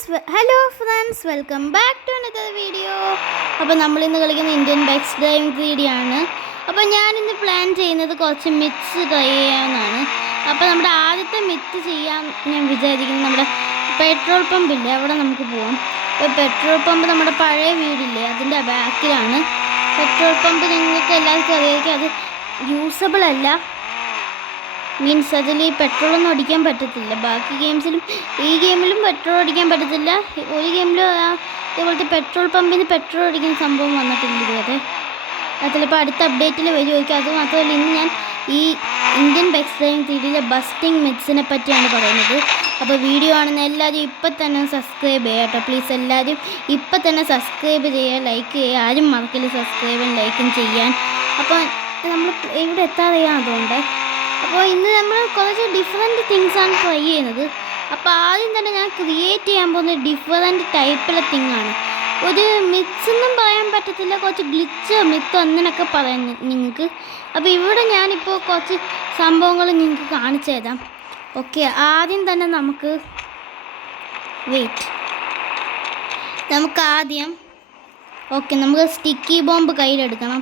Hello friends, welcome back to another video. അപ്പോൾ നമ്മളിന്ന് കളിക്കുന്ന ഇന്ത്യൻ ബൈക്സ് ഡ്രൈവിംഗ് 3D ആണ്. അപ്പോൾ ഞാനിന്ന് പ്ലാൻ ചെയ്യുന്നത് കുറച്ച് മിത്സ് ട്രൈ ചെയ്യാമെന്നാണ്. അപ്പോൾ നമ്മുടെ ആദ്യത്തെ മിത്ത് ചെയ്യാൻ ഞാൻ വിചാരിക്കുന്നത് നമ്മുടെ പെട്രോൾ പമ്പില്ലേ, അവിടെ നമുക്ക് പോവാം. അപ്പോൾ പെട്രോൾ പമ്പ് നമ്മുടെ പഴയ വീടില്ലേ, അതിൻ്റെ ബാക്കിലാണ് പെട്രോൾ പമ്പ്. നിങ്ങൾക്ക് എല്ലാവർക്കും അറിയായിരിക്കും അത് യൂസബിൾ അല്ല. മീൻസ് അതിൽ പെട്രോളൊന്നും അടിക്കാൻ പറ്റത്തില്ല. ബാക്കി ഗെയിംസിലും ഈ ഗെയിമിലും പെട്രോൾ അടിക്കാൻ പറ്റത്തില്ല. ഒരു ഗെയിമിലും ഇതേപോലത്തെ പെട്രോൾ പമ്പിന് പെട്രോൾ അടിക്കുന്ന സംഭവം വന്നിട്ടില്ല ഇതുവരെ. അത് ചിലപ്പോൾ അടുത്ത അപ്ഡേറ്റിൽ വരുമായിരിക്കും. അതുമാത്രമല്ല, ഇന്ന് ഞാൻ ഈ ഇന്ത്യൻ ബൈക്സ് ഡ്രൈവിംഗ് 3Dയിലെ ബസ്റ്റിംഗ് മിത്സിനെ പറ്റിയാണ് പറയുന്നത്. അപ്പോൾ വീഡിയോ ആണെന്ന് എല്ലാവരും ഇപ്പം തന്നെ സബ്സ്ക്രൈബ് ചെയ്യുക കേട്ടോ. പ്ലീസ് എല്ലാവരും ഇപ്പം തന്നെ സബ്സ്ക്രൈബ് ചെയ്യുക, ലൈക്ക് ചെയ്യുക. ആരും മറക്കില്ല സബ്സ്ക്രൈബും ലൈക്കും ചെയ്യാൻ. അപ്പോൾ നമ്മൾ ഇവിടെ എത്താതെയാണ് അതുകൊണ്ട്. അപ്പോൾ ഇന്ന് നമ്മൾ കുറച്ച് ഡിഫറെൻറ്റ് തിങ്സാണ് ട്രൈ ചെയ്യുന്നത്. അപ്പോൾ ആദ്യം തന്നെ ഞാൻ ക്രിയേറ്റ് ചെയ്യാൻ പോകുന്നത് ഡിഫറെൻറ്റ് ടൈപ്പിലെ തിങ്ങാണ്. ഒരു മിത്സ് ഒന്നും പറയാൻ പറ്റത്തില്ല, കുറച്ച് ഗ്ലിച്ച് മിത്ത് അങ്ങനെയൊക്കെ പറയാം നിങ്ങൾക്ക്. അപ്പോൾ ഇവിടെ ഞാനിപ്പോൾ കുറച്ച് സംഭവങ്ങൾ നിങ്ങൾക്ക് കാണിച്ചു തരാം. ഓക്കെ, ആദ്യം തന്നെ നമുക്ക് ആദ്യം നമുക്ക് സ്റ്റിക്കി ബോംബ് കയ്യിലെടുക്കണം.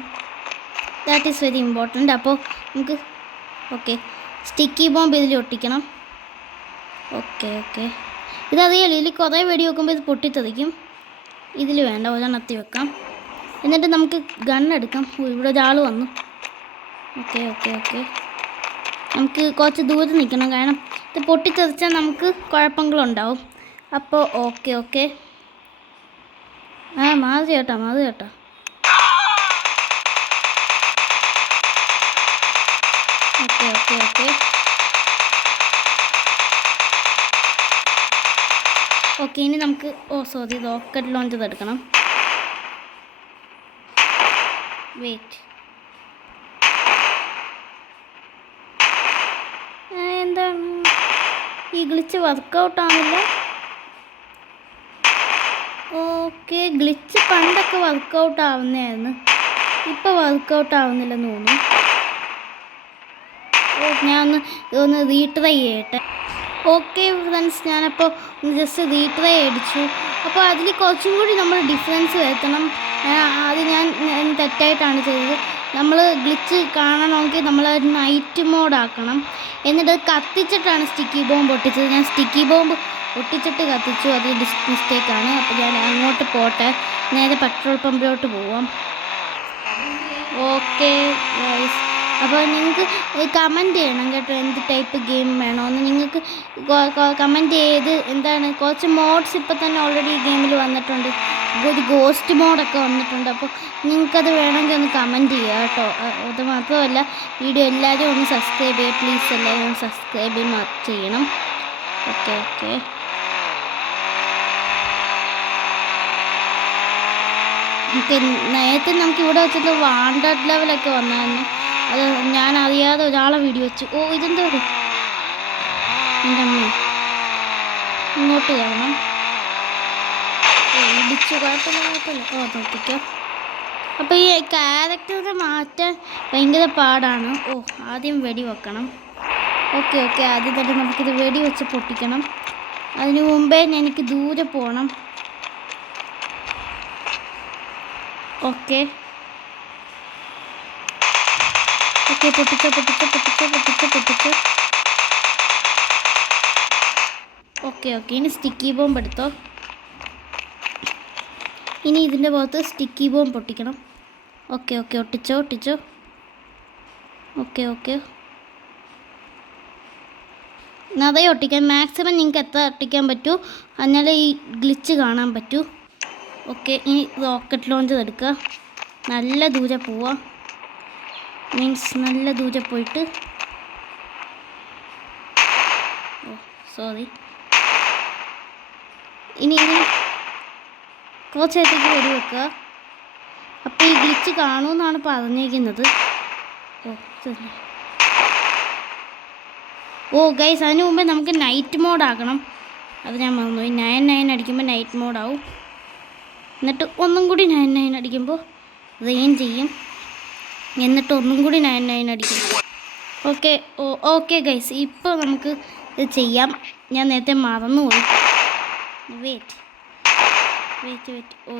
That is very important. അപ്പോൾ നമുക്ക് സ്റ്റിക്കി ബോംബ് ഇതിൽ ഒട്ടിക്കണം. ഇതറിയാലോ, ഇതിൽ കുറേ വെടി വെക്കുമ്പോൾ ഇത് പൊട്ടിത്തെറിക്കും. ഇതിൽ വേണ്ട, ഒരെണ്ണത്തി വെക്കാം. എന്നിട്ട് നമുക്ക് ഗണ്ണെടുക്കാം. ഇവിടെ ഒരാൾ വന്നു. നമുക്ക് കുറച്ച് ദൂരം നിൽക്കണം, കാരണം ഇത് പൊട്ടിത്തെറിച്ചാൽ നമുക്ക് കുഴപ്പങ്ങളുണ്ടാവും. അപ്പോൾ മാറി കേട്ടോ. ഇനി നമുക്ക് റോക്കറ്റ് ലോഞ്ചർ എടുക്കണം. എന്താണ് ഈ ഗ്ലിച്ച് വർക്കൗട്ട് ആവില്ല? ഗ്ലിച്ച് പണ്ടൊക്കെ വർക്കൗട്ട് ആവുന്നതായിരുന്നു, ഇപ്പോൾ വർക്കൗട്ട് ആവുന്നില്ലെന്ന് തോന്നുന്നു. ഞാൻ ഒന്ന് റീട്രൈ ചെയ്യട്ടെ. ഫ്രണ്ട്സ്, ഞാനപ്പോൾ ജസ്റ്റ് റീട്രൈ അടിച്ചു. അപ്പോൾ അതിൽ കുറച്ചും കൂടി നമ്മൾ ഡിഫറൻസ് വരുത്തണം. അത് ഞാൻ തെറ്റായിട്ടാണ് ചെയ്തത്. നമ്മൾ ഗ്ലിച്ച് കാണണമെങ്കിൽ നമ്മൾ നൈറ്റ് മോഡാക്കണം. എന്നിട്ട് കത്തിച്ചിട്ടാണ് സ്റ്റിക്കി ബോംബ് ഒട്ടിച്ചത്. ഞാൻ സ്റ്റിക്കി ബോംബ് ഒട്ടിച്ചിട്ട് കത്തിച്ചു, അത് മിസ്റ്റേക്കാണ്. അപ്പോൾ ഞാൻ അങ്ങോട്ട് പോട്ടെ, നേരെ പെട്രോൾ പമ്പിലോട്ട് പോവാം. അപ്പോൾ നിങ്ങൾക്ക് കമൻറ്റ് ചെയ്യണം കേട്ടോ, എന്ത് ടൈപ്പ് ഗെയിം വേണമെന്ന്. നിങ്ങൾക്ക് കമൻറ്റ് ചെയ്ത് എന്താണ്, കുറച്ച് മോഡ്സ് ഇപ്പോൾ തന്നെ ഓൾറെഡി ഈ ഗെയിമിൽ വന്നിട്ടുണ്ട്. ഒരു ഗോസ്റ്റ് മോഡൊക്കെ വന്നിട്ടുണ്ട്. അപ്പോൾ നിങ്ങൾക്കത് വേണമെങ്കിൽ ഒന്ന് കമൻറ്റ് ചെയ്യുക കേട്ടോ. അത് മാത്രമല്ല, വീഡിയോ എല്ലാവരും ഒന്ന് സബ്സ്ക്രൈബ് ചെയ്യുക പ്ലീസ്. എല്ലാവരും ഒന്ന് സബ്സ്ക്രൈബ് ചെയ്യണം. നേരത്തെ നമുക്ക് ഇവിടെ വെച്ചിട്ട് വാണ്ടഡ് ലെവലൊക്കെ വന്നായിരുന്നു. അത് ഞാൻ അറിയാതെ ഒരാളെ വീഡിയോ വെച്ചു. ഇതെന്താ എൻ്റെ അമ്മ, ഇങ്ങോട്ട് കയറണം. ഇടിച്ചു, കുഴപ്പമില്ല. നോക്കിക്കോ. അപ്പോൾ ഈ ക്യാരക്ടറിനെ മാറ്റാൻ ഭയങ്കര പാടാണ്. ആദ്യം വെടി വെക്കണം. ആദ്യം തന്നെ നമുക്കിത് വെടി വെച്ച് പൊട്ടിക്കണം. അതിനു മുമ്പേ എനിക്ക് ദൂരെ പോകണം. പൊട്ടിച്ചോ. ഇനി സ്റ്റിക്കി ബോംബ് എടുത്തോ. ഇനി ഇതിൻ്റെ പുറത്ത് സ്റ്റിക്കി ബോംബ് പൊട്ടിക്കണം. ഒട്ടിച്ചോ. നിറയെ ഒട്ടിക്കാൻ, മാക്സിമം നിങ്ങൾക്ക് എത്ര ഒട്ടിക്കാൻ പറ്റൂ എന്നാലേ ഈ ഗ്ലിച്ച് കാണാൻ പറ്റൂ. ഇനി റോക്കറ്റ് ലോഞ്ചർ എടുക്കുക. നല്ല ദൂരെ പോവാം. നല്ല ദൂരെ പോയിട്ട് ഇനി കുറച്ചേരത്തേക്ക് വെടി വെക്കുക. അപ്പോൾ ഈ ഗ്ലിച്ച് കാണുമെന്നാണ് പറഞ്ഞിരിക്കുന്നത്. ഗൈസ്, അതിന് മുമ്പേ നമുക്ക് നൈറ്റ് മോഡാക്കണം. അത് ഞാൻ മറന്നുപോയി. 9 അടിക്കുമ്പോൾ നൈറ്റ് മോഡാവും. എന്നിട്ട് ഒന്നും കൂടി 9 അടിക്കുമ്പോൾ റെയിൻ ചെയ്യും. എന്നിട്ട് ഒന്നും കൂടി 9 അടിക്കും. ഗൈസ്, ഇപ്പോൾ നമുക്ക് ഇത് ചെയ്യാം. ഞാൻ നേരത്തെ മറന്നുപോയി. വെയിറ്റ്. ഓ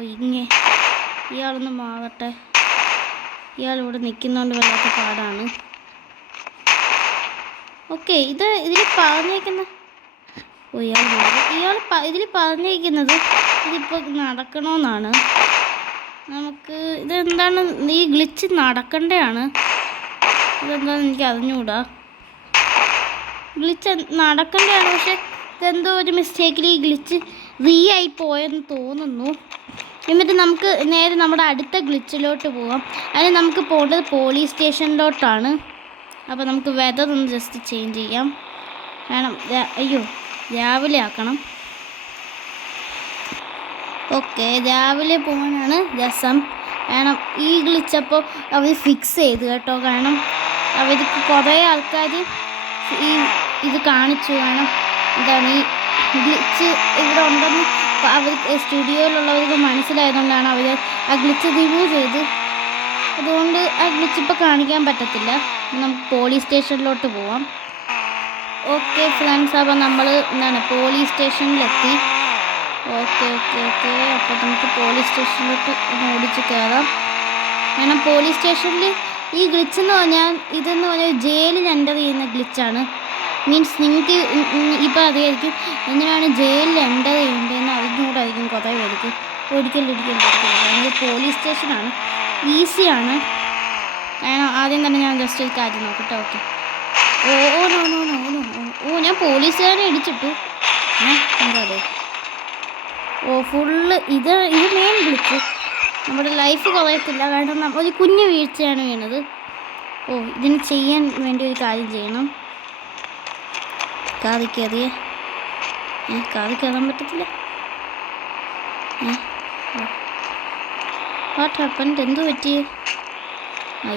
ഇയാളൊന്ന് മാറട്ടെ. ഇയാൾ ഇവിടെ നിൽക്കുന്നതുകൊണ്ട് വല്ലാത്ത പാടാണ്. ഓക്കെ, ഇതിൽ പറഞ്ഞേക്കുന്ന ഇതിൽ പറഞ്ഞേക്കുന്നത് ഇതിപ്പോൾ നടക്കണമെന്നാണ്. നമുക്ക് ഇതെന്താണ്, ഈ ഗ്ലിച്ച് നടക്കണ്ടയാണ്. ഇതെന്താണെന്ന് എനിക്ക് അറിഞ്ഞുകൂടാ. ഗ്ലിച്ച് നടക്കണ്ടയാണ്, പക്ഷെ ഇതെന്തോ ഒരു മിസ്റ്റേക്കിൽ ഈ ഗ്ലിച്ച് ആയി പോയെന്ന് തോന്നുന്നു. എന്നിട്ട് നമുക്ക് നേരെ നമ്മുടെ അടുത്ത ഗ്ലിച്ചിലോട്ട് പോകാം. അതിന് നമുക്ക് പോകേണ്ടത് പോലീസ് സ്റ്റേഷനിലോട്ടാണ്. അപ്പോൾ നമുക്ക് വെതർ ഒന്ന് ജസ്റ്റ് ചേഞ്ച് ചെയ്യാം. രാവിലെ ആക്കണം. ഓക്കെ, രാവിലെ പോകാനാണ് രസം. ഈ ഗ്ലിച്ചപ്പോൾ അവർ ഫിക്സ് ചെയ്ത് കേട്ടോ. അവർക്ക് കുറേ ആൾക്കാർ ഇത് കാണിച്ചു. എന്താണ് ഈ ഗ്ലിച്ച് ഇവിടെ ഉണ്ടെന്ന് അവർക്ക് സ്റ്റുഡിയോയിലുള്ളവർക്ക് മനസ്സിലായതുകൊണ്ടാണ് അവർ ആ ഗ്ലിച്ച് റിമൂവ് ചെയ്ത്. അതുകൊണ്ട് ആ ഗ്ലിച്ച് ഇപ്പോൾ കാണിക്കാൻ പറ്റത്തില്ല. നമുക്ക് പോലീസ് സ്റ്റേഷനിലോട്ട് പോവാം. ഓക്കെ ഫ്രണ്ട്സ്, അപ്പോൾ നമ്മൾ പോലീസ് സ്റ്റേഷനിലെത്തി. ഓക്കെ. അപ്പോൾ നമുക്ക് പോലീസ് സ്റ്റേഷനിലോട്ട് ഓടിച്ച് കയറാം. പോലീസ് സ്റ്റേഷനിൽ ഈ ഗ്ലിച്ച് ഇതെന്ന് പറഞ്ഞാൽ ജയിലിൽ എൻ്റർ ചെയ്യുന്ന ഗ്ലിച്ചാണ്. മീൻസ് നിങ്ങൾക്ക് ഇപ്പോൾ അറിയായിരിക്കും എങ്ങനെയാണ് ജയിലിൽ എൻ്റർ ചെയ്യേണ്ടതെന്ന് അറിഞ്ഞുകൂടായിരിക്കും കുറേ പേർക്ക്. ഒരിക്കലും പോലീസ് സ്റ്റേഷനാണ്, ഈസിയാണ്. ആദ്യം തന്നെ ഞാൻ ജസ്റ്റ് ഒരു കാര്യം നോക്കട്ടെ. ഓക്കെ. ഞാൻ പോലീസുകാരെ ഇടിച്ചിട്ടു. എന്താ അതെ? ഫുള്ള് ഇത് മെയിൻ ഗ്ലിച്ച്. നമ്മുടെ ലൈഫ് കുറയത്തില്ല, കാരണം ഒരു കുഞ്ഞു വീഴ്ചയാണ് വീണത്. ഇതിന് ചെയ്യാൻ വേണ്ടി ഒരു കാര്യം ചെയ്യണം. കാറി കയറാൻ പറ്റത്തില്ല. What happened? എന്ത് പറ്റി?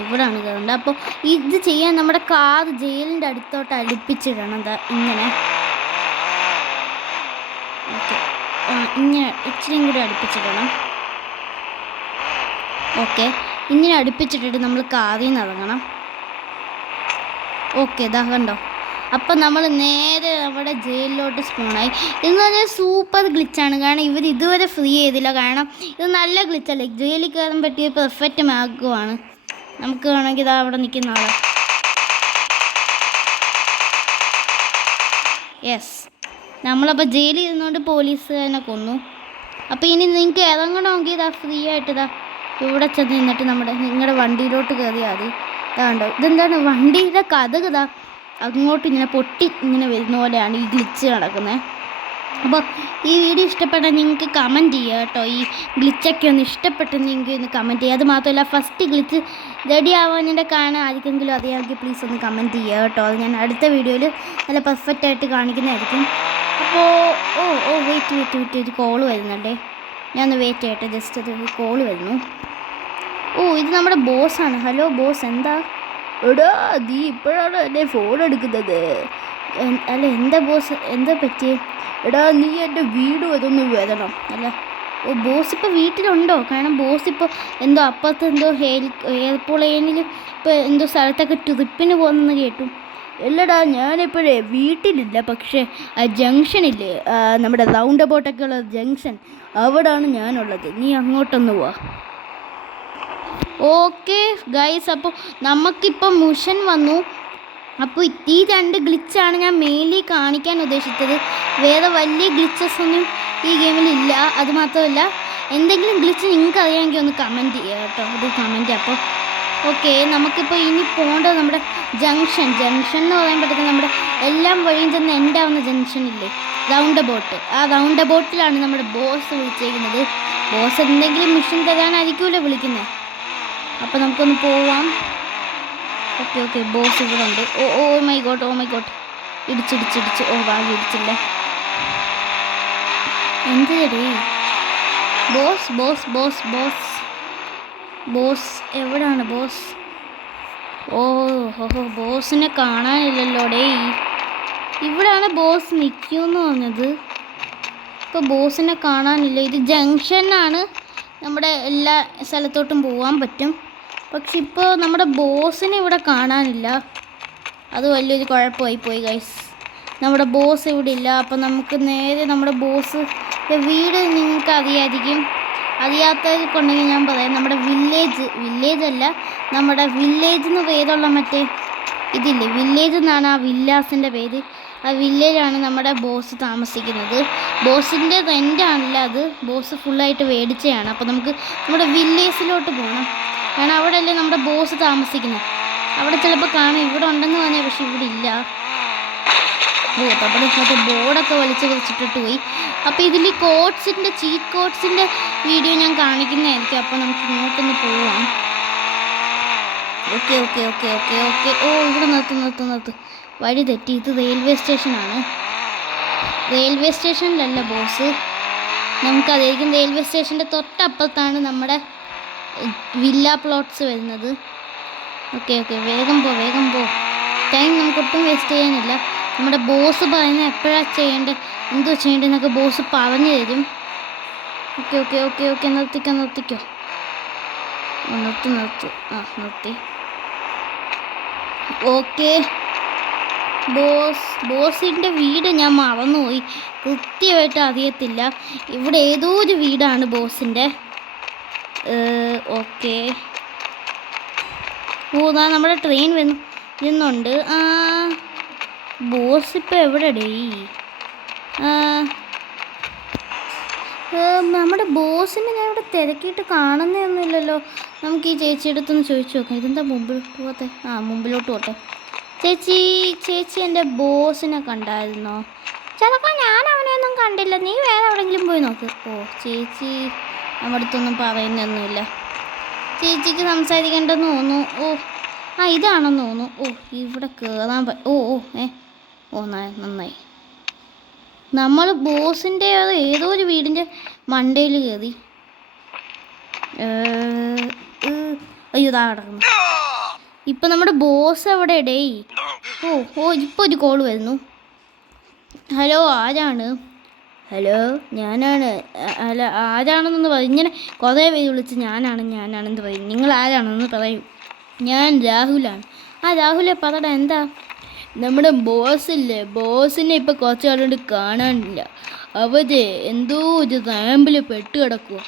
ഇവിടാണ് കയറേണ്ടത്. അപ്പോൾ ഇത് ചെയ്യാൻ നമ്മുടെ കാർ ജയിലിൻ്റെ അടുത്തോട്ട് അടുപ്പിച്ചിടണം. ഇങ്ങനെ. ഓക്കെ, ഇങ്ങനെ ഇച്ചിരിയും കൂടി അടുപ്പിച്ചിടണം. ഓക്കെ, ഇങ്ങനെ അടുപ്പിച്ചിട്ടിട്ട് നമ്മൾ കാറിൽ നിന്ന് ഇറങ്ങണം. ഓക്കെ, കണ്ടോ? അപ്പം നമ്മൾ നേരെ നമ്മുടെ ജയിലിലോട്ട് സ്പോണായി. ഇതെന്ന് പറഞ്ഞാൽ സൂപ്പർ ഗ്ലിച്ചാണ്. കാരണം ഇവർ ഇതുവരെ ഫ്രീ ചെയ്തില്ല. കാരണം ഇത് നല്ല ഗ്ലിച്ചല്ലേ. ജയിലിൽ കയറാൻ പറ്റിയ പെർഫെക്റ്റ് മാർഗമാണ്. നമുക്ക് വേണമെങ്കിൽ ഇതാ അവിടെ നിൽക്കുന്ന ആളെ. യെസ്, നമ്മളപ്പോൾ ജയിലിൽ ഇരുന്നുകൊണ്ട് പോലീസുകാരനെ കൊന്നു. അപ്പോൾ ഇനി നിങ്ങൾക്ക് ഇറങ്ങണമെങ്കിൽ ഇതാ ഫ്രീ ആയിട്ട് ഇവിടെ ചെന്ന് നിന്നിട്ട് നിങ്ങളുടെ വണ്ടിയിലോട്ട് കയറിയാൽ മതി. കണ്ടോ? ഇതെന്താണ് വണ്ടിയുടെ കഥക് അങ്ങോട്ട് ഇങ്ങനെ പൊട്ടി ഇങ്ങനെ വരുന്ന പോലെയാണ് ഈ ഗ്ലിച്ച് നടക്കുന്നത്. അപ്പോൾ ഈ വീഡിയോ ഇഷ്ടപ്പെട്ടാൽ നിങ്ങൾക്ക് കമൻറ്റ് ചെയ്യുക കേട്ടോ. ഈ ഗ്ലിച്ചൊക്കെ ഒന്ന് ഇഷ്ടപ്പെട്ടെങ്കിൽ ഒന്ന് കമൻറ്റ് ചെയ്യുക. അത് മാത്രമല്ല, ഫസ്റ്റ് ഗ്ലിച്ച് റെഡി ആവാൻ കാണാൻ ആർക്കെങ്കിലും അറിയാമെങ്കിൽ പ്ലീസ് ഒന്ന് കമൻറ്റ് ചെയ്യുക കേട്ടോ. അത് ഞാൻ അടുത്ത വീഡിയോയിൽ നല്ല പെർഫെക്റ്റായിട്ട് കാണിക്കുന്നതായിരിക്കും. അപ്പോൾ വെയിറ്റ് ഒരു കോള് വരുന്നുണ്ടേ. ഞാൻ ഒന്ന് വെയിറ്റ് ചെയ്യട്ടെ. ജസ്റ്റ് ഒരു കോള് വരുന്നു. ഇത് നമ്മുടെ ബോസാണ്. ഹലോ ബോസ്, എന്താ? എടാ, നീ ഇപ്പോഴാണ് എന്നെ ഫോൺ എടുക്കുന്നത്? അല്ല, എന്താ ബോസ്, എന്താ പറ്റിയേ? എടാ, നീ എൻ്റെ വീട് അതൊന്ന് വരണം. അല്ല, ബോസ് ഇപ്പോൾ വീട്ടിലുണ്ടോ? കാരണം ബോസ് ഇപ്പോൾ എന്തോ അപ്പുറത്ത് എന്തോ എയർപ്ലെയിനിൽ ഇപ്പോൾ എന്തോ സ്ഥലത്തൊക്കെ ട്രിപ്പിന് പോകുന്നെന്ന് കേട്ടു. അല്ലടാ, ഞാനിപ്പോഴേ വീട്ടിലില്ല. പക്ഷേ ആ ജംഗ്ഷനില്ലേ, നമ്മുടെ റൗണ്ട് അബൌട്ടൊക്കെ ഉള്ള ജംഗ്ഷൻ, അവിടാണ് ഞാനുള്ളത്. നീ അങ്ങോട്ടൊന്ന് പോവാ. ഓക്കെ ഗൈസ്, അപ്പോൾ നമുക്കിപ്പോൾ മിഷൻ വന്നു. അപ്പോൾ ഈ 2 ഗ്ലിച്ചാണ് ഞാൻ മെയിൻലി കാണിക്കാൻ ഉദ്ദേശിച്ചത്. വേറെ വലിയ ഗ്ലിച്ചസ് ഒന്നും ഈ ഗെയിമിലില്ല. അതുമാത്രമല്ല, എന്തെങ്കിലും ഗ്ലിച്ച് നിങ്ങൾക്ക് അറിയാമെങ്കിൽ ഒന്ന് കമൻറ്റ് ചെയ്യുക കേട്ടോ. അത് കമൻറ്റ്. അപ്പോൾ ഓക്കെ, നമുക്കിപ്പോൾ ഇനി പോകേണ്ടത് നമ്മുടെ ജംഗ്ഷൻ എന്ന് പറയാൻ പറ്റുന്നത് നമ്മുടെ എല്ലാം വഴിയും ചെന്ന് എൻഡ് ആവുന്ന ജംഗ്ഷനില്ലേ, റൗണ്ട് അബൌട്ട്. ആ റൗണ്ട് അബൌട്ടിലാണ് നമ്മുടെ ബോസ് വിളിച്ചേക്കുന്നത്. ബോസ് എന്തെങ്കിലും മിഷൻ തരാനായിരിക്കുമല്ലോ വിളിക്കുന്നത്. അപ്പോൾ നമുക്കൊന്ന് പോവാം. ഓക്കെ, ബോസ് ഇവിടെ ഉണ്ട്. ഓ മൈ ഗോഡ്, ഇടിച്ചിടിച്ച്. ഭാഗ്യം ഇടിച്ചില്ല. എന്തിനടി ബോസ് എവിടാണ് ബോസ്? ബോസിനെ കാണാനില്ലല്ലോടേ. ഇവിടാണ് ബോസ് നിൽക്കുമെന്ന് പറഞ്ഞത്. ഇപ്പോൾ ബോസിനെ കാണാനില്ല. ഇത് ജംഗ്ഷനാണ്, നമ്മുടെ എല്ലാ സ്ഥലത്തോട്ടും പോകാൻ പറ്റും. പക്ഷെ ഇപ്പോൾ നമ്മുടെ ബോസിനെ ഇവിടെ കാണാനില്ല. അത് വലിയൊരു കുഴപ്പമായി പോയി ഗൈസ്. നമ്മുടെ ബോസ് ഇവിടെ ഇല്ല. അപ്പോൾ നമുക്ക് നേരെ നമ്മുടെ ബോസ് വീട് നിങ്ങൾക്ക് അറിയായിരിക്കും. അറിയാത്തവർക്കുണ്ടെങ്കിൽ ഞാൻ പറയാം. നമ്മുടെ വില്ലേജ് അല്ല, നമ്മുടെ വില്ലേജ് എന്ന് പേരുള്ള മറ്റേ ഇതില്ലേ, വില്ലേജ് എന്നാണ് ആ വില്ലാസിൻ്റെ പേര്. ആ വില്ലേജാണ് നമ്മുടെ ബോസ് താമസിക്കുന്നത്. ബോസിൻ്റെ റെൻ്റാണല്ല അത്, ബോസ് ഫുള്ളായിട്ട് മേടിച്ചതാണ്. അപ്പോൾ നമുക്ക് നമ്മുടെ വില്ലേജിലോട്ട് പോകണം. കാരണം അവിടെ അല്ലേ നമ്മുടെ ബോസ് താമസിക്കുന്നത്. അവിടെ ചിലപ്പോൾ കാണും, ഇവിടെ ഉണ്ടെന്ന് പറഞ്ഞാൽ, പക്ഷെ ഇവിടെ ഇല്ല. അവിടെ മറ്റേ ബോർഡൊക്കെ വലിച്ചിട്ടിട്ട് പോയി. അപ്പോൾ ഇതിൽ ചീറ്റ് കോഡ്സിൻ്റെ വീഡിയോ ഞാൻ കാണിക്കുന്നതായിരിക്കും. അപ്പോൾ നമുക്ക് ഇങ്ങോട്ടൊന്ന് പോവാം. ഓക്കെ. ഓ, ഇവിടെ നിർത്ത്. വഴി തെറ്റി. ഇത് റെയിൽവേ സ്റ്റേഷനാണ്. റെയിൽവേ സ്റ്റേഷനിലല്ല ബോസ്, നമുക്കതായിരിക്കും. റെയിൽവേ സ്റ്റേഷൻ്റെ തൊട്ടപ്പുറത്താണ് നമ്മുടെ വില്ല പ്ലോട്ട്സ് വരുന്നത്. ഓക്കെ. വേഗം പോ. ടൈം നമുക്കൊട്ടും വേസ്റ്റ് ചെയ്യാനില്ല. നമ്മുടെ ബോസ് പറയുന്നത് എപ്പോഴാണ് ചെയ്യേണ്ടത്, എന്തോ ചെയ്യേണ്ടതെന്നൊക്കെ ബോസ് പറഞ്ഞു തരും. ഓക്കെ. നിർത്തിക്കോ. നിർത്തി. നിർത്തി. ഓക്കെ. ബോസിൻ്റെ വീട് ഞാൻ മറന്നുപോയി, കൃത്യമായിട്ട് അറിയത്തില്ല. ഇവിടെ ഏതോ ഒരു വീടാണ് ബോസിൻ്റെ. ഓക്കെ. നമ്മുടെ ട്രെയിൻ വരുന്നുണ്ട്. ബോസ് ഇപ്പോൾ എവിടെ ഡേ? നമ്മുടെ ബോസിനെ ഞാൻ ഇവിടെ തിരക്കിയിട്ട് കാണുന്നൊന്നുമില്ലല്ലോ. നമുക്ക് ഈ ചേച്ചിയുടെ അടുത്തൊന്ന് ചോദിച്ചു നോക്കാം. ഇതെന്താ മുമ്പിലോട്ട് പോകത്തെ? മുമ്പിലോട്ട് പോട്ടെ. ചേച്ചി എൻ്റെ ബോസിനെ കണ്ടായിരുന്നോ? ചിലപ്പോൾ ഞാൻ അവനെയൊന്നും കണ്ടില്ല. നീ വേറെ എവിടെയെങ്കിലും പോയി നോക്ക്. ചേച്ചി നമ്മുടെ അടുത്തൊന്നും പറയുന്നൊന്നുമില്ല. ചേച്ചിക്ക് സംസാരിക്കേണ്ടെന്ന് തോന്നുന്നു. ഇതാണെന്ന് തോന്നുന്നു. ഇവിടെ കയറാൻ നന്നായി. നമ്മൾ ബോസിൻ്റെ ഏതോ ഒരു വീടിൻ്റെ മണ്ടയിൽ കയറി. അയ്യോ, ഇതാ കിടക്കുന്നു. ഇപ്പം നമ്മുടെ ബോസ് എവിടെ ഡേ? ഇപ്പോൾ ഒരു കോൾ വരുന്നു. ഹലോ, ആരാണ്? ഹലോ, ഞാനാണ്. അല്ല, ആരാണെന്നൊന്ന് പറയും. ഇങ്ങനെ കുറേ പേര് വിളിച്ച് ഞാനാണെന്ന് പറയും. നിങ്ങൾ ആരാണെന്ന് പറയൂ. ഞാൻ രാഹുലാണ്. രാഹുലെ പറടാ, എന്താ? നമ്മുടെ ബോസില്ലേ, ബോസിനെ ഇപ്പം കുറച്ച് കാലം കാണാനില്ല. അവര് എന്തോ ഒരു റാമ്പിൽ പെട്ട് കിടക്കുമോ?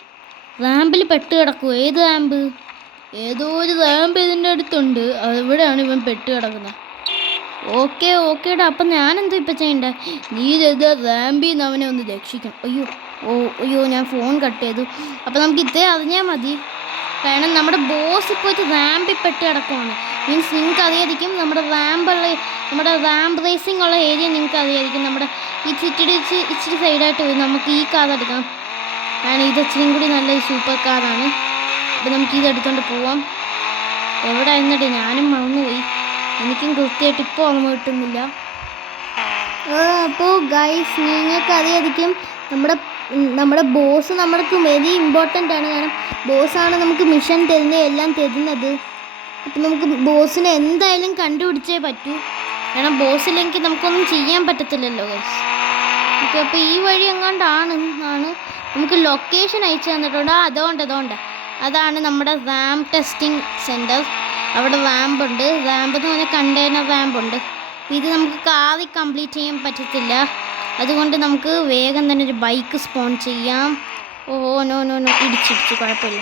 ഏത് റാമ്പ്? ഏതോ ഒരു റാമ്പ് ഇതിൻ്റെ അടുത്തുണ്ട്. അവിടെയാണ് ഇവൻ പെട്ട് കിടക്കുന്നത്. ഓക്കേടാ. അപ്പം ഞാനെന്തോ ഇപ്പം ചെയ്യണ്ടേ? നീ റാമ്പിൽ നിന്ന് അവനെ ഒന്ന് രക്ഷിക്കണം. അയ്യോ, ഞാൻ ഫോൺ കട്ട് ചെയ്തു. അപ്പം നമുക്ക് ഇതേ അറിഞ്ഞാൽ മതി. കാരണം നമ്മുടെ ബോസ് ഇപ്പോൾ ഒരു റാമ്പിൽ പെട്ട് കിടക്കുവാണ്. മീൻസ് നിങ്ങൾക്ക് അറിയാതിരിക്കും, നമ്മുടെ റാമ്പ് റേസിംഗ് ഉള്ള ഏരിയ നിങ്ങൾക്ക് അറിയാതിരിക്കും. നമ്മുടെ ഈ ഇച്ചിരി സൈഡായിട്ട് വരും. നമുക്ക് ഈ കാർ എടുക്കാം. കാരണം ഇത് ഇച്ചിരിയും കൂടി നല്ലൊരു സൂപ്പർ കാറാണ്. അപ്പോൾ നമുക്ക് ഇതെടുത്തോണ്ട് പോവാം. എവിടെ ആയിരുന്നട്ടെ, ഞാനും മറന്നുപോയി. എനിക്കും കൃത്യമായിട്ട് ഇപ്പോൾ ഓർമ്മ കിട്ടുന്നില്ല. അപ്പോൾ ഗൈസ്, നിങ്ങൾക്ക് അറിയാതിരിക്കും, നമ്മുടെ ബോസ് നമ്മൾക്ക് വെരി ഇമ്പോർട്ടൻ്റ് ആണ്. കാരണം ബോസാണ് നമുക്ക് മിഷൻ എല്ലാം തരുന്നത്. അപ്പം നമുക്ക് ബോസിനെ എന്തായാലും കണ്ടുപിടിച്ചേ പറ്റൂ. കാരണം ബോസില്ലെങ്കിൽ നമുക്കൊന്നും ചെയ്യാൻ പറ്റത്തില്ലല്ലോ ഗൈസ്. ഓക്കെ. അപ്പോൾ ഈ വഴി എങ്ങാണ്ടാണ് നമുക്ക് ലൊക്കേഷൻ അയച്ചു തന്നിട്ടുണ്ട്. അതുകൊണ്ട് അതാണ് നമ്മുടെ റാമ്പ് ടെസ്റ്റിംഗ് സെൻറ്റർ. അവിടെ റാമ്പുണ്ട്. റാമ്പ് എന്ന് പറഞ്ഞാൽ കണ്ടെയ്നർ റാമ്പുണ്ട്. ഇത് നമുക്ക് കാറിൽ കംപ്ലീറ്റ് ചെയ്യാൻ പറ്റത്തില്ല. അതുകൊണ്ട് നമുക്ക് വേഗം തന്നെ ഒരു ബൈക്ക് സ്പോൺ ചെയ്യാം. നോ ഇടിച്ചിടിച്ച് കുഴപ്പമില്ല.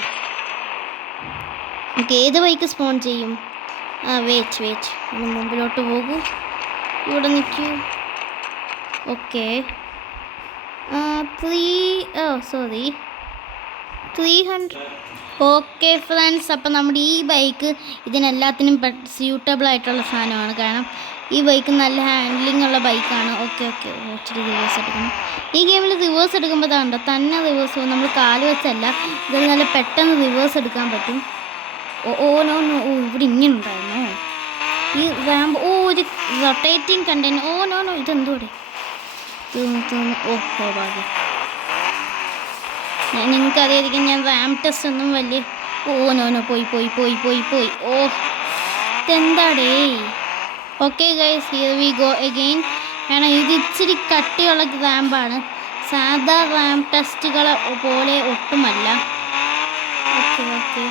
നമുക്ക് ഏത് ബൈക്ക് സ്പോൺ ചെയ്യും? വെയിറ്റ് ഒന്ന് മുമ്പിലോട്ട് പോകൂ. ഇവിടെ നിൽക്കൂ. ഓക്കെ. 300. ഓക്കെ ഫ്രണ്ട്സ്, അപ്പം നമ്മുടെ ഈ ബൈക്ക് ഇതിനെല്ലാത്തിനും സ്യൂട്ടബിൾ ആയിട്ടുള്ള സാധനമാണ്. കാരണം ഈ ബൈക്ക് നല്ല ഹാൻഡ്ലിംഗ് ഉള്ള ബൈക്കാണ്. ഓക്കെ. ഇച്ചിരി റിവേഴ്സ് എടുക്കണം. ഈ ഗെയിമിൽ റിവേഴ്സ് എടുക്കുമ്പോൾ താണ്ടോ തന്നെ റിവേഴ്സ് പോകും. നമ്മൾ കാല് വെച്ചല്ല, ഇതിൽ നല്ല പെട്ടെന്ന് റിവേഴ്സ് എടുക്കാൻ പറ്റും. ഇവിടെ ഇങ്ങനെ ഉണ്ടായിരുന്നോ ഈ റാമ്പ്? ഒരു റൊട്ടേറ്റിംഗ് കണ്ടെയ്നർ. ഇതെന്തോടെ ഭാഗ്യം. നിങ്ങൾക്കറിയായിരിക്കും, ഞാൻ റാമ്പ് ടെസ്റ്റ് ഒന്നും വലിയ പോയി. ഇതെന്താടേ? Okay guys, here we go again. കാരണം ഇത് ഇച്ചിരി കട്ടിയുള്ള റാമ്പാണ്. സാധാ റാമ്പ് ടെസ്റ്റുകളെ പോലെ ഒട്ടുമല്ല. ഓക്കെ.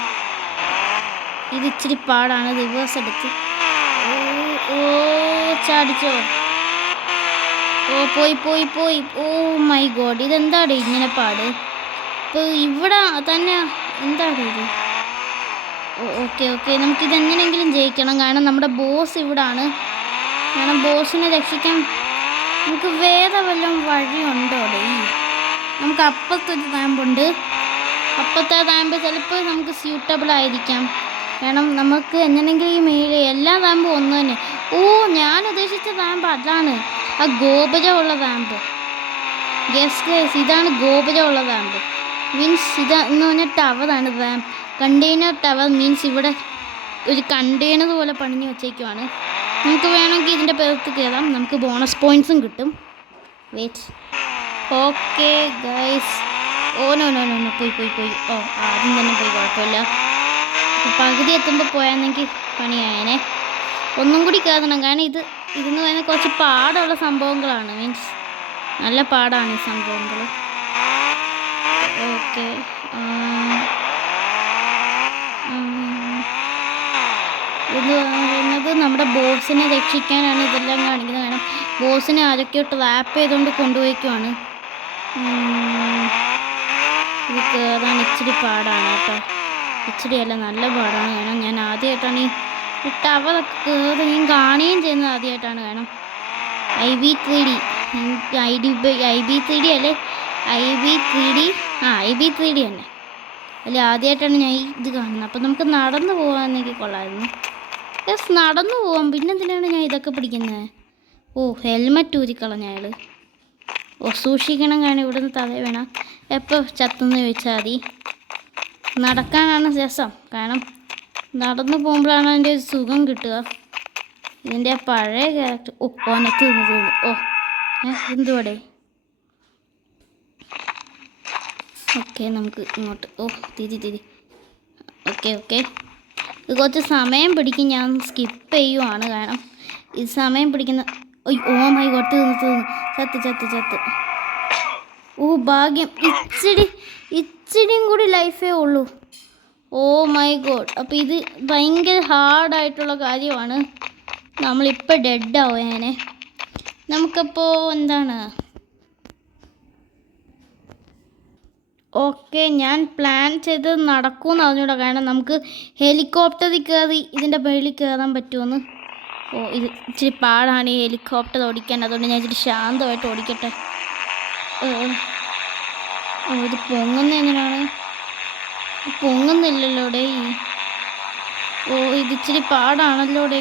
ഇത് ഇച്ചിരി പാടാണ്. റിവേഴ്സ് എടുത്ത് ചാടിച്ചോ. ഓ പോയി പോയി പോയി. ഓ മൈ ഗോഡ്, ഇതെന്താണ് ഇങ്ങനെ പാട്? ഇപ്പോൾ ഇവിടെ തന്നെ എന്താണ് ഇത്? ഓ ഓക്കെ ഓക്കെ, നമുക്കിതെങ്ങനെയെങ്കിലും ജയിക്കണം. കാരണം നമ്മുടെ ബോസ് ഇവിടാണ്. കാരണം ബോസിനെ രക്ഷിക്കാൻ നമുക്ക് വേറെ വല്ലതും വഴിയുണ്ടോ? നമുക്ക് അപ്പുറത്തൊരു റാമ്പുണ്ട്. അപ്പുറത്തെ റാമ്പ് ചിലപ്പോൾ നമുക്ക് സ്യൂട്ടബിൾ ആയിരിക്കാം. കാരണം നമുക്ക് എങ്ങനെയെങ്കിലും ഈ മേലെ എല്ലാ റാമ്പും ഒന്ന് തന്നെ. ഓ ഞാൻ ഉദ്ദേശിച്ച റാമ്പ് അതാണ്, ആ ഗോപുരമുള്ള റാമ്പ്. ഗസ് ഇതാണ് ഗോപുരമുള്ള റാമ്പ്. മീൻസ് ഇത് എന്ന് പറഞ്ഞാൽ ടവറാണ്. റാമ്പ് കണ്ടെയ്നർ ടവർ മീൻസ് ഇവിടെ ഒരു കണ്ടെയ്നർ പോലെ പണിഞ്ഞ് വെച്ചേക്കുവാണ്. നമുക്ക് വേണമെങ്കിൽ ഇതിൻ്റെ പുറത്ത് കയറാം. നമുക്ക് ബോണസ് പോയിൻറ്റ്സും കിട്ടും. Wait. Okay guys. Oh no no no no, പോയി പോയി പോയി. ഓ ആദ്യം തന്നെ പോയി, കുഴപ്പമില്ല. പകുതി എത്തുമ്പോൾ പോയാണെങ്കിൽ പണിയായനെ. ഒന്നും കൂടി കയറണം. കാരണം ഇതെന്ന് പറയുന്നത് കുറച്ച് പാടുള്ള സംഭവങ്ങളാണ്. മീൻസ് നല്ല പാടാണ് ഈ സംഭവങ്ങൾ. ഓക്കെ ഇത് പറയുന്നത് നമ്മുടെ ബോസിനെ രക്ഷിക്കാനാണ് ഇതെല്ലാം കാണിക്കുന്നത്. കാരണം ബോസിനെ ആരൊക്കെയോ ട്രാപ്പ് ചെയ്തുകൊണ്ട് കൊണ്ടുപോയിക്കുവാണ്. ഇത് കയറാൻ ഇച്ചിരി പാടാണ് കേട്ടോ. ഇച്ചിരി അല്ല, നല്ല പാടാണ്. കാരണം ഞാൻ ആദ്യമായിട്ടാണ് ഈ ടവറൊക്കെ കയറി ഞാൻ കാണുകയും ചെയ്യുന്നത് ആദ്യമായിട്ടാണ്. കാരണം IB3D IB3D അല്ലേ, IB3D IB3D തന്നെ അല്ലേ, ആദ്യമായിട്ടാണ് ഞാൻ ഇത് കാണുന്നത്. അപ്പം നമുക്ക് നടന്നു പോകാമെന്നെങ്കിൽ കൊള്ളാമായിരുന്നു. യെസ്, നടന്നു പോവാം. പിന്നെന്തിനാണ് ഞാൻ ഇതൊക്കെ പിടിക്കുന്നത്? ഓ ഹെൽമെറ്റ് ഊരിക്കളഞ്ഞ അയാൾ. ഓ സൂക്ഷിക്കണം. കാരണം ഇവിടുന്ന് തല വേണം. എപ്പോൾ ചത്തെന്ന് ചോദിച്ചാൽ മതി. നടക്കാനാണ് രസം. കാരണം നടന്നു പോകുമ്പോഴാണ് അതിൻ്റെ ഒരു സുഖം കിട്ടുക. ഇതിൻ്റെ പഴയ ക്യാരക്ടർ. ഓ ഓനത്ത് തോന്നുന്നു. ഓ എന്തുവാടെ? ഓക്കെ നമുക്ക് ഇങ്ങോട്ട്. ഓ തിരി. ഓക്കെ ഓക്കെ, ഇത് കുറച്ച് സമയം പിടിക്കും. ഞാൻ സ്കിപ്പ് ചെയ്യുവാണ്. കാരണം ഇത് സമയം പിടിക്കുന്ന. ഓ മൈ ഗോഡ്, തീർന്നു. ചത്ത്. ഓ ഭാഗ്യം, ഇച്ചിരിയും കൂടി ലൈഫേ ഉള്ളൂ. Oh my God. അപ്പോൾ ഇത് ഭയങ്കര ഹാർഡായിട്ടുള്ള കാര്യമാണ്. നമ്മളിപ്പോൾ ഡെഡാവും അങ്ങനെ. നമുക്കപ്പോൾ എന്താണ്, ഓക്കെ ഞാൻ പ്ലാൻ ചെയ്ത് നടക്കുമെന്ന് അറിഞ്ഞൂടാ. കാരണം നമുക്ക് ഹെലികോപ്റ്ററിൽ കയറി ഇതിൻ്റെ മേളിൽ കയറാൻ പറ്റുമെന്ന്. ഓ ഇത് ഇച്ചിരി പാടാണ് ഈ ഹെലികോപ്റ്റർ ഓടിക്കാൻ. അതുകൊണ്ട് ഞാൻ ഇച്ചിരി ശാന്തമായിട്ട് ഓടിക്കട്ടെ. ഓ ഇത് പൊങ്ങുന്ന എങ്ങനെയാണ്? പൊങ്ങുന്നില്ലല്ലോ ഡേ. ഓ ഇത് ഇച്ചിരി പാടാണല്ലോ ഡേ.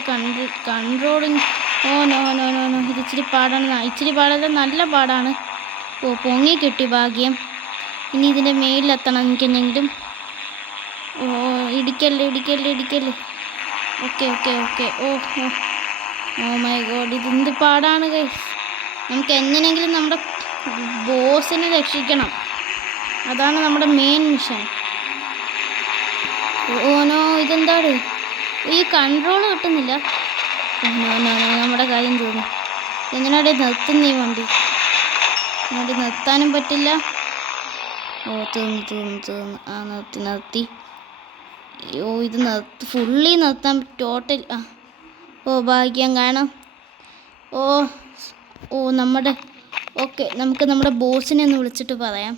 Controlling. Oh no no no no, ഇത് ഇച്ചിരി പാടാണ്. ഇച്ചിരി പാടല്ല, നല്ല പാടാണ്. ഓ പൊങ്ങി കിട്ടി, ഭാഗ്യം. ഇനി ഇതിൻ്റെ മേലിലെത്തണം എനിക്കെന്തെങ്കിലും. ഓ ഇടിക്കല്ലേ. ഓക്കെ. ഓ മൈ ഗോഡ്, ഇതെന്ത് പാടാണ് ഗൈസ്. നമുക്ക് എങ്ങനെയെങ്കിലും നമ്മുടെ ബോസിനെ രക്ഷിക്കണം. അതാണ് നമ്മുടെ മെയിൻ മിഷൻ. ഓ നോ, ഇതെന്താണ് ഈ കൺട്രോൾ കിട്ടുന്നില്ല? നമ്മുടെ കാര്യം തോന്നുന്നു. എങ്ങനെയാടെ നിർത്തുന്ന ഈ വണ്ടി? നിർത്താനും പറ്റില്ല. ഓ തീർന്നു. ആ നിർത്തി. ഓ ഇത് ഫുള്ളി നിർത്താൻ ടോട്ടൽ. ഓ ഭാഗ്യം. കാണാം. ഓ നമ്മുടെ ഓക്കെ, നമുക്ക് നമ്മുടെ ബോസിനെ ഒന്ന് വിളിച്ചിട്ട് പറയാം.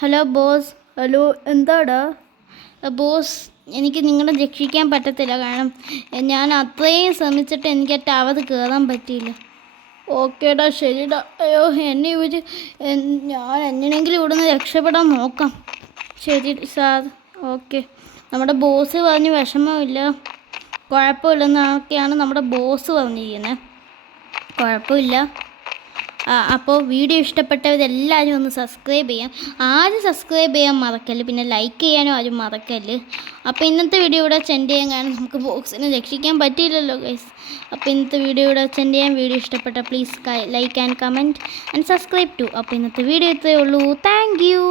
Hello boss. ഹലോ എന്താടാ ബോസ്? എനിക്ക് നിങ്ങളെ രക്ഷിക്കാൻ പറ്റത്തില്ല. കാരണം ഞാൻ അത്രയും ശ്രമിച്ചിട്ട് എനിക്ക് ആ ടവർ കയറാൻ പറ്റിയില്ല. ഓക്കേടാ, ശരിടാ. അയ്യോ എന്നെ ഞാൻ എങ്ങനെയെങ്കിലും ഇവിടുന്ന് രക്ഷപ്പെടാൻ നോക്കാം. ശരി സാർ. ഓക്കെ, നമ്മുടെ ബോസ് പറഞ്ഞ് വിഷമമില്ല, കുഴപ്പമില്ലെന്നൊക്കെയാണ് നമ്മുടെ ബോസ് പറഞ്ഞിരിക്കുന്നത്. കുഴപ്പമില്ല. അപ്പോൾ വീഡിയോ ഇഷ്ടപ്പെട്ടവരെല്ലാവരും ഒന്ന് സബ്സ്ക്രൈബ് ചെയ്യാം. ആരും സബ്സ്ക്രൈബ് ചെയ്യാൻ മറക്കല്ല്. പിന്നെ ലൈക്ക് ചെയ്യാനും ആരും മറക്കല്ല്. അപ്പോൾ ഇന്നത്തെ വീഡിയോ ഇവിടെ സെൻഡ് ചെയ്യാൻ. കാരണം നമുക്ക് ബോക്സിനെ രക്ഷിക്കാൻ പറ്റിയില്ലല്ലോ ഗൈസ്. അപ്പോൾ ഇന്നത്തെ വീഡിയോ ഇവിടെ സെൻഡ് ചെയ്യാൻ. വീഡിയോ ഇഷ്ടപ്പെട്ട please like and comment and subscribe to. അപ്പോൾ ഇന്നത്തെ വീഡിയോ ഇത്രയേ ഉള്ളൂ. Thank U.